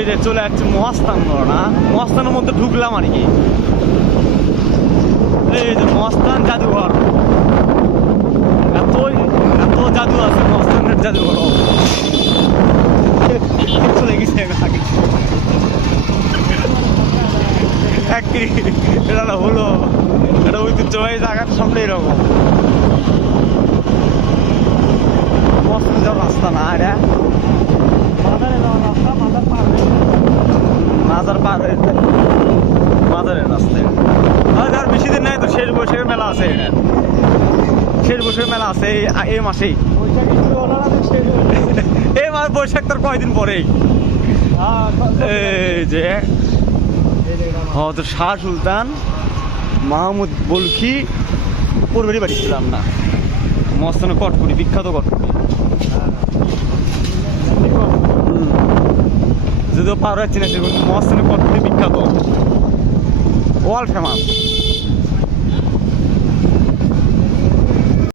এই যে চলে যাচ্ছে মহাস্থান না, মহাস্থানের মধ্যে ঢুকলাম আর কি। এই যে মহাস্থান জাদুঘর, এত এত জাদু আছে মহাস্থানের জাদুঘর। চলে গেছে আগে এটা হলো, এটা ঐতিহ্যবাহী জায়গার সামনে এরকম মস্ত যাওয়ার রাস্তা না এটা, মাজার পার হয়েছে, মাজারের রাস্তায়। আর বেশি দিন নাই তো, শেষ বৈশাখের মেলা আছে, এটা শেষ বৈশাখের মেলা আছে এই মাসেই। এই মাস বৈশাখ তোর কয়দিন পরেই। এই যে হয়তো শাহ সুলতান মাহমুদ বলখি পূর্বেরই বাড়ি ছিলাম না, মস্তানে কটকুটি, বিখ্যাত কটকুটি। যদিও পার হচ্ছে না, মস্তানে কটকুটি বিখ্যাত, ওয়ার্ল্ড ফেমাস।